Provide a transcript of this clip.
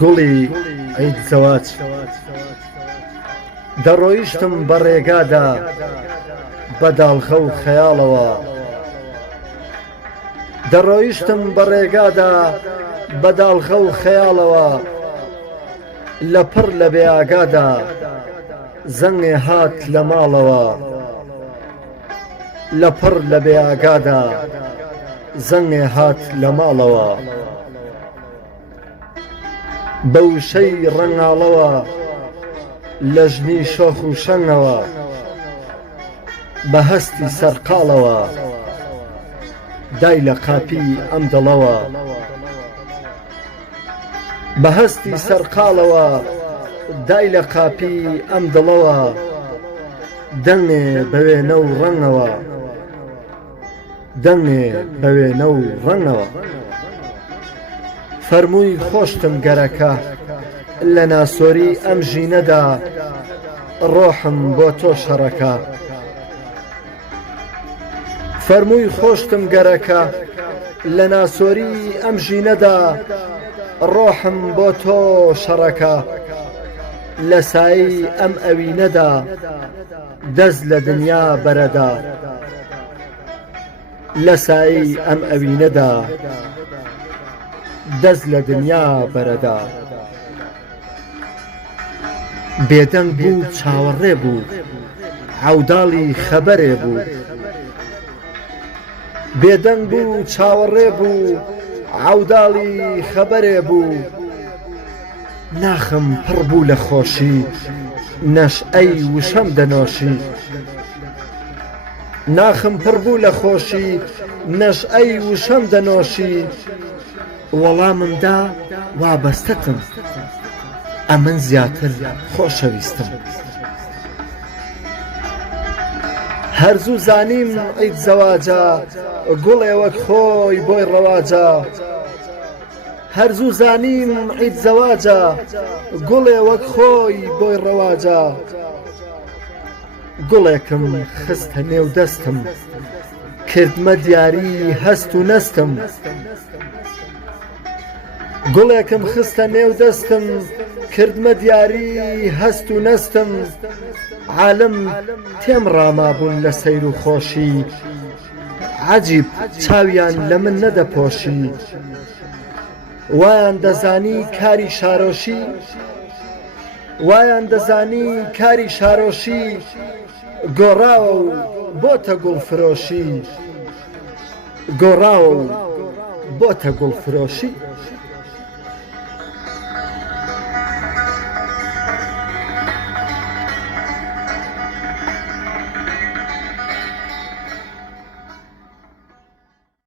گوڵی عید زەواج دەڕۆیشتم بە ڕێگادا بەداڵخە و خەیاڵەوە دەڕۆیشتم بە ڕێگادا بەداڵخە و خەیاڵەوە لە پڕ لە بێئاگادا زەنگێ هات لە ماڵەوە لە پڕ لە بێئاگادا زەنگێ هات لە ماڵەوە بەوشەی ڕەنگاڵەوە لە ژنی شۆخ و شەنگەوە بە هەستی سەرقاڵەوە دای لە قاپی ئەم دڵەوە بە هەستی سەرقاڵەوە دای لە قاپی ئەم دڵەوە دەنگێ بە وێنە و ڕەنگەوە دەنگێ بە وێنە و ڕەنگەوە فەرمووی خۆشتم گەرەکە لە ناسۆری ئەم ژینەدا ڕۆحم بۆ تۆ شەڕەکە فەرمووی خۆشتم گەرەکە لە ناسۆری ئەم ژینەدا ڕۆحم بۆ تۆ شەڕەکە لە سایی ئەم ئەوینەدا دەست لە دنیا بەرەدا لە سایی ئەم ئەوینەدا دەست لە دنیا بەرەدا بێدەنگ بوو چاوەڕێ بوو عەوداڵی خەبەرێ بوو بێدەنگ بوو چاوەڕێ بوو عەوداڵی خەبەرێ بوو ناخم پڕ بوو لە خۆشی نەشئەی وشەم دەنۆشی ناخم پڕ بوو لە خۆشی نەشئەی وشەم دەنۆشی وەڵاممدا وابەستەتم ئەمن زیاتر خۆشەویستم هەرزوو زانیم عید زەواجە گوڵێ وەک خۆی بۆی ڕەواجە هەرزوو زانیم عید زەواجە گوڵێ وەک خۆی بۆی ڕەواجە گوڵێکم خستە نێو دەستم کردمە دیاری هەست و نەستم گوڵێکم خستە نێو دەستم کردمە دیاری هەست و نەستم عالم تێم ڕامابوون لە سەیر و خۆشی عەجیب چاویان لە من نەدەپۆشی وایان دەزانی کاری شارۆشی وایان دەزانی کاری شارۆشی گۆڕاوە و بۆتە گوڵفرۆشی گۆڕاوە و بۆتە گوڵفرۆشی